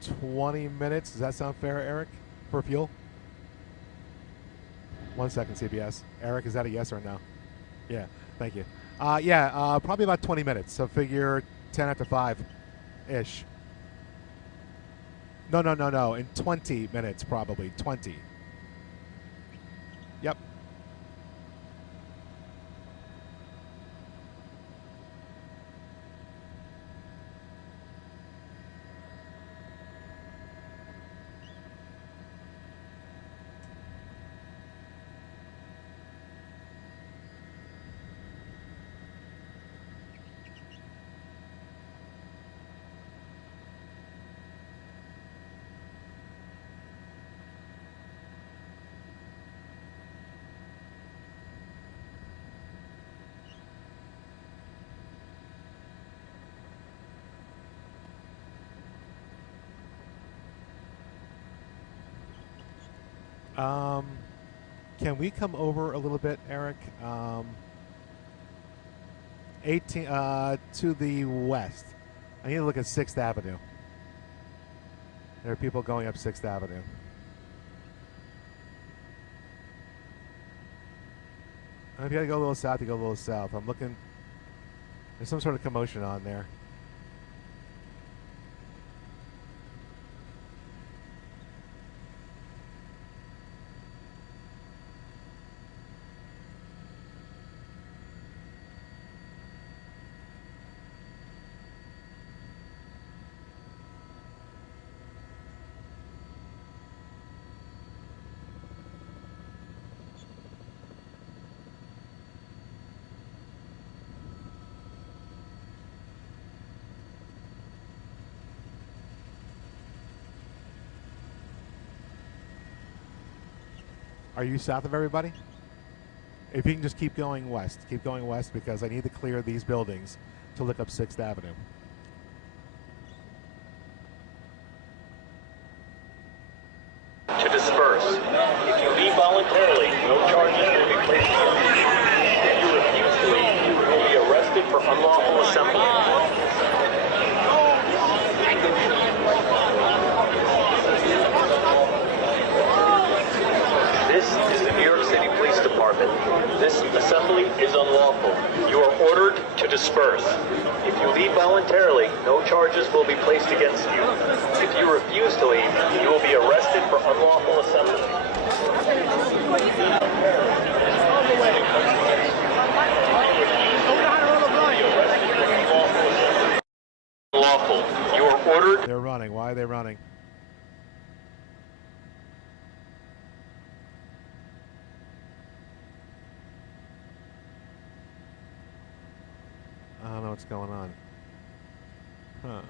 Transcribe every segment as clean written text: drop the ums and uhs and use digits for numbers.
20 minutes. Does that sound fair, Eric, for fuel? 1 second, CBS. Eric, is that a yes or a no? Yeah, thank you. Yeah, probably about 20 minutes. So figure 10 after 5-ish. No, no, no, no. In 20 minutes, probably. 20. Yep. Um, can we come over a little bit, Eric? 18 to the west. I need to look at 6th Avenue. There are people going up 6th Avenue. If you gotta go a little south, you go a little south. I'm looking. There's some sort of commotion on there. Are you south of everybody? If you can just keep going west because I need to clear these buildings to look up 6th Avenue. To disperse. If you leave voluntarily, no charges will be placed against you. If you refuse to leave, you will be arrested for unlawful assembly. This is the New York City Police Department. This assembly is unlawful. You are ordered to disperse. If you leave voluntarily, no charges will be placed against you. If you refuse to leave, you will be arrested for unlawful assembly. Unlawful. You are ordered. They're running. Why are they running? I don't know what's going on. Huh.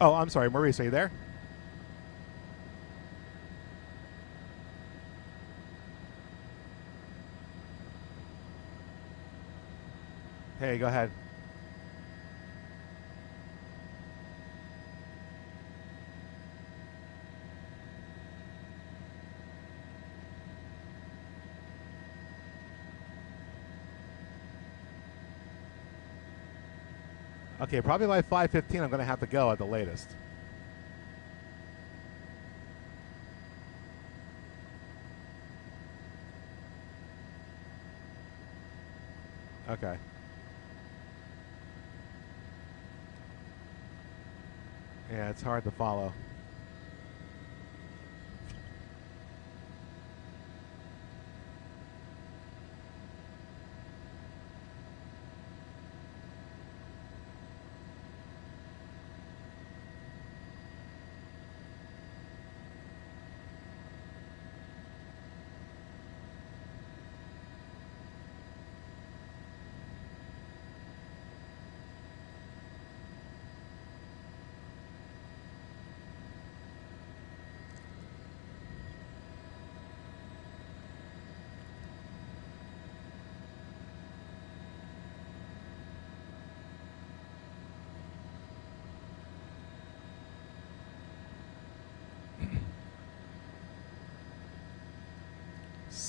Oh, I'm sorry, Maurice, are you there? Hey, go ahead. Okay, probably by 5:15 I'm going to have to go at the latest. Okay. Yeah, it's hard to follow.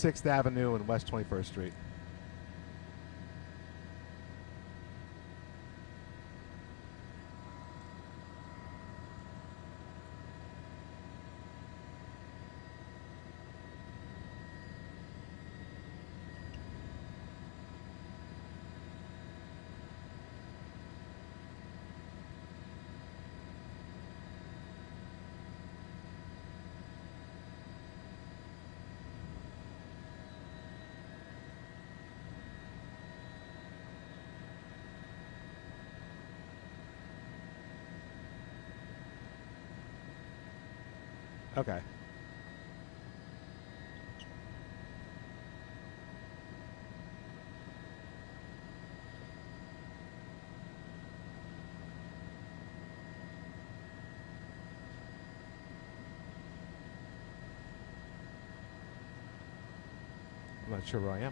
6th Avenue and West 21st Street. Okay. I'm not sure where I am.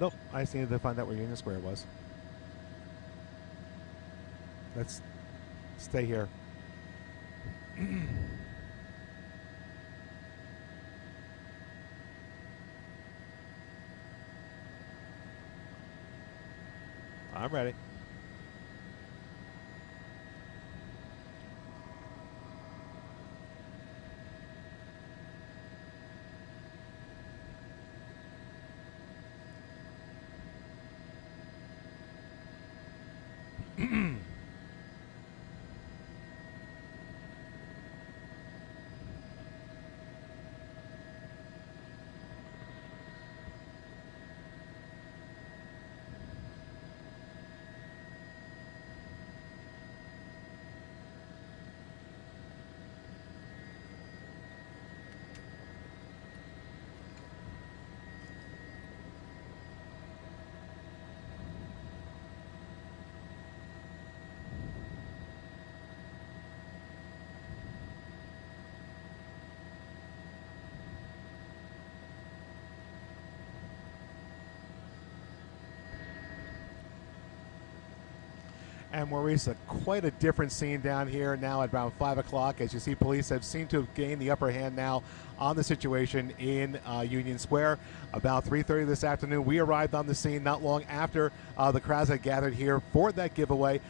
Nope, I just needed to find out where Union Square was. Let's stay here. I'm ready. And Maurice, quite a different scene down here now at around 5 o'clock. As you see, police have seemed to have gained the upper hand now on the situation in Union Square. About 3:30 this afternoon, we arrived on the scene not long after the crowds had gathered here for that giveaway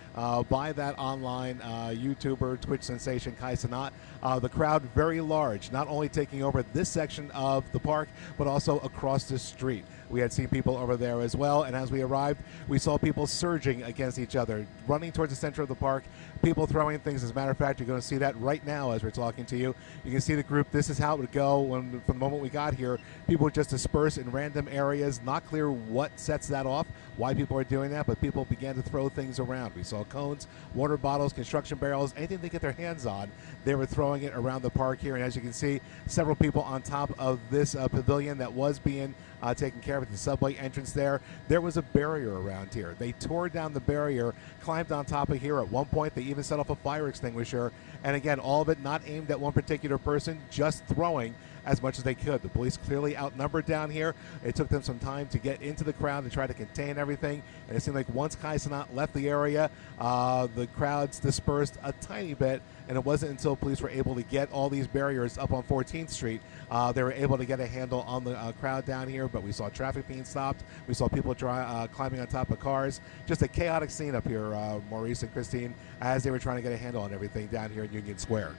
by that online YouTuber, Twitch sensation Kai Cenat. The crowd very large, not only taking over this section of the park, but also across the street. We had seen people over there as well, and as we arrived, we saw people surging against each other, running towards the center of the park, people throwing things. As a matter of fact, you're going to see that right now as we're talking to you. You can see the group. This is how it would go when, from the moment we got here. People would just disperse in random areas. Not clear what sets that off, why people are doing that, but people began to throw things around. We saw cones, water bottles, construction barrels, anything they get their hands on, they were throwing it around the park here. And as you can see, several people on top of this pavilion that was being taken care of at the subway entrance there. There was a barrier around here. They tore down the barrier, climbed on top of here. At one point, they even set off a fire extinguisher. And again, all of it not aimed at one particular person, just throwing as much as they could. The police clearly outnumbered down here. It took them some time to get into the crowd and try to contain everything. And it seemed like once Kai Cenat left the area, the crowds dispersed a tiny bit. And it wasn't until police were able to get all these barriers up on 14th Street, they were able to get a handle on the crowd down here. But we saw traffic being stopped. We saw people climbing on top of cars. Just a chaotic scene up here, Maurice and Christine, as they were trying to get a handle on everything down here in Union Square.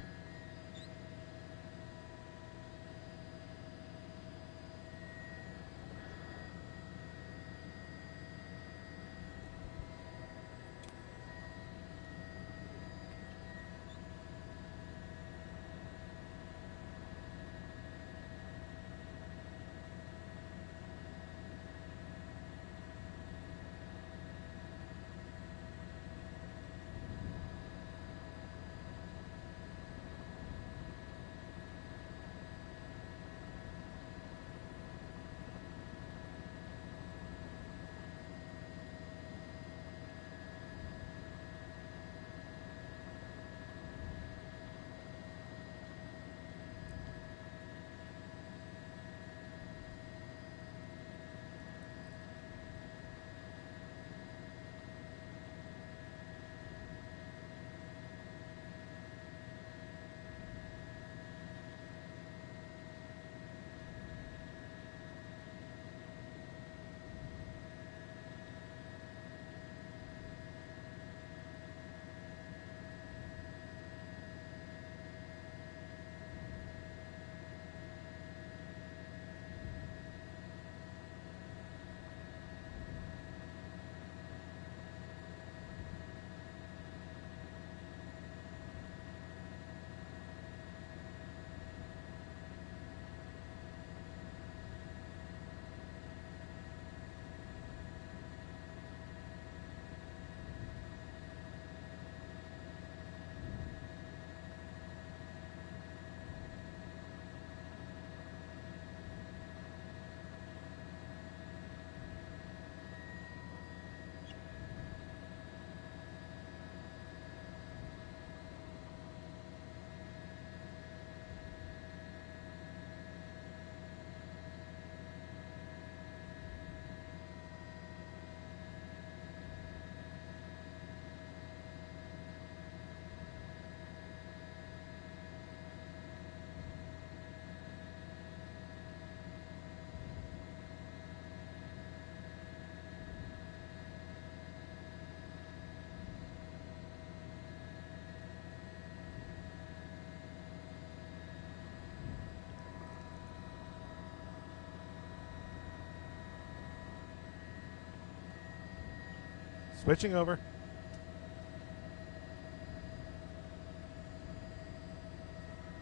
Switching over.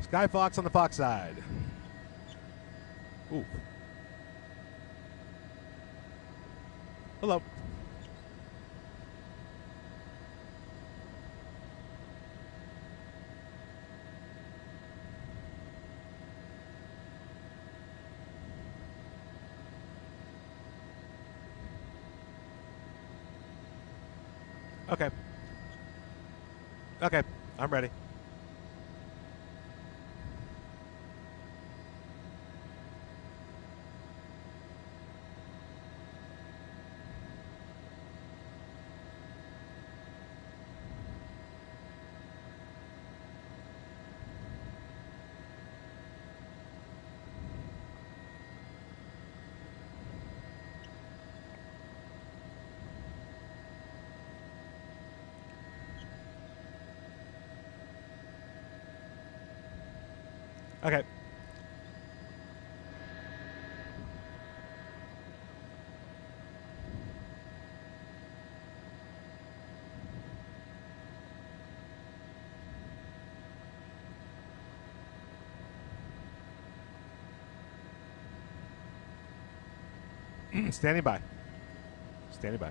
Sky Fox on the Fox side. Ooh. Hello. Okay. Okay, I'm ready. Okay. Standing by. Standing by.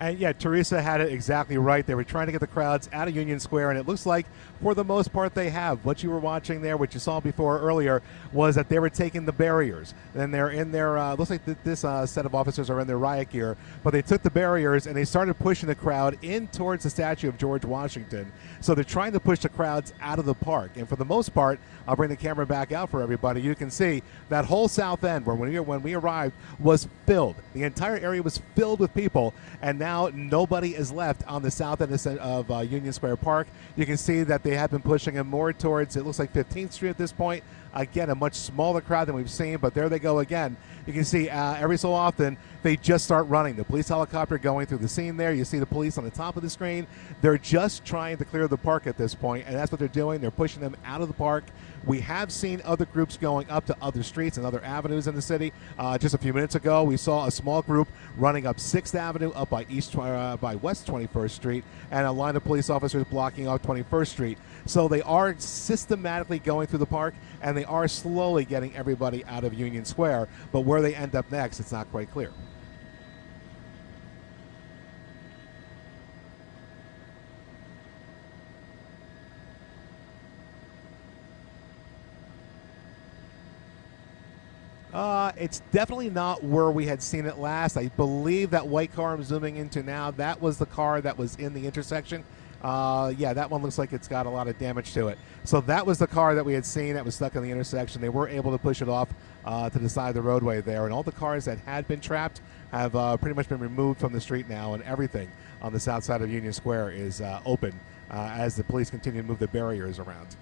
And yeah, Teresa had it exactly right. They were trying to get the crowds out of Union Square, and it looks like, for the most part, they have. What you were watching there, what you saw before earlier, was that they were taking the barriers. And they're in their, looks like this set of officers are in their riot gear, but they took the barriers and they started pushing the crowd in towards the statue of George Washington. So they're trying to push the crowds out of the park. And for the most part, I'll bring the camera back out for everybody. You can see that whole south end, where when we arrived, was filled. The entire area was filled with people, and now nobody is left on the south end of Union Square Park. You can see that they have been pushing them more towards, it looks like 15th Street at this point. Again, a much smaller crowd than we've seen, but there they go again. You can see every so often they just start running. The police helicopter going through the scene there. You see the police on the top of the screen. They're just trying to clear the park at this point, and that's what they're doing. They're pushing them out of the park. We have seen other groups going up to other streets and other avenues in the city. Just a few minutes ago, we saw a small group running up 6th Avenue, up by West 21st Street, and a line of police officers blocking off 21st Street. So they are systematically going through the park, and they are slowly getting everybody out of Union Square. But where they end up next, it's not quite clear. It's definitely not where we had seen it last. I believe that white car I'm zooming into now, that was the car that was in the intersection. Yeah, that one looks like it's got a lot of damage to it. So that was the car that we had seen that was stuck in the intersection. They were able to push it off to the side of the roadway there. And all the cars that had been trapped have pretty much been removed from the street now, and everything on the south side of Union Square is open as the police continue to move the barriers around.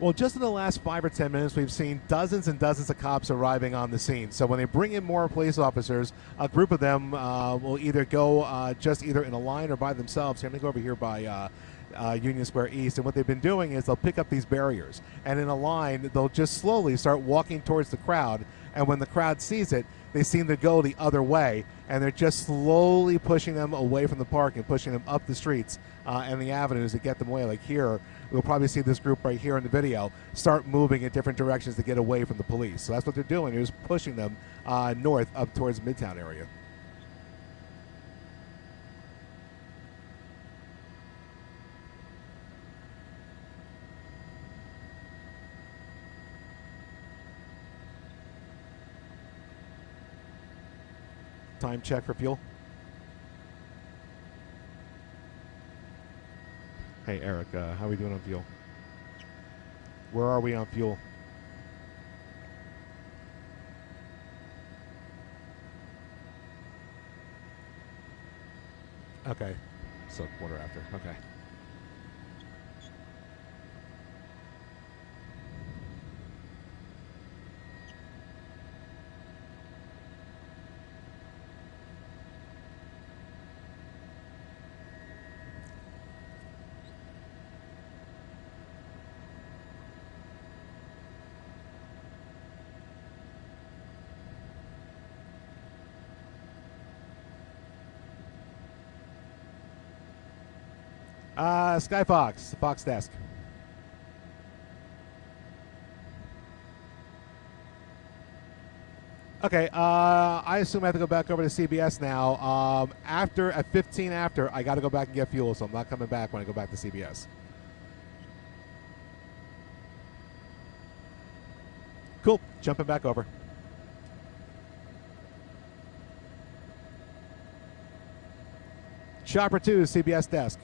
Well, just in the last 5 or 10 minutes, we've seen dozens and dozens of cops arriving on the scene. So when they bring in more police officers, a group of them will either go just either in a line or by themselves. Here, let me go over here by Union Square East. And what they've been doing is they'll pick up these barriers. And in a line, they'll just slowly start walking towards the crowd. And when the crowd sees it, they seem to go the other way. And they're just slowly pushing them away from the park and pushing them up the streets and the avenues to get them away. Like here, we'll probably see this group right here in the video start moving in different directions to get away from the police. So that's what they're doing. They're just pushing them north up towards the Midtown area. Time check for fuel. Hey, Eric, how are we doing on fuel? Where are we on fuel? Okay. So quarter after. Okay. Sky Fox, Fox Desk. Okay, I assume I have to go back over to CBS now. After at 15 after, I got to go back and get fuel, so I'm not coming back when I go back to CBS. Cool, jumping back over. Chopper 2, CBS desk.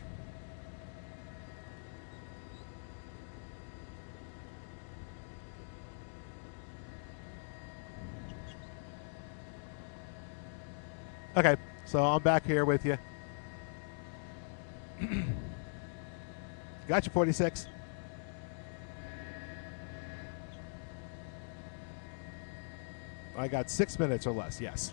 Okay, so I'm back here with you. Gotcha, 46. I got 6 minutes or less, yes.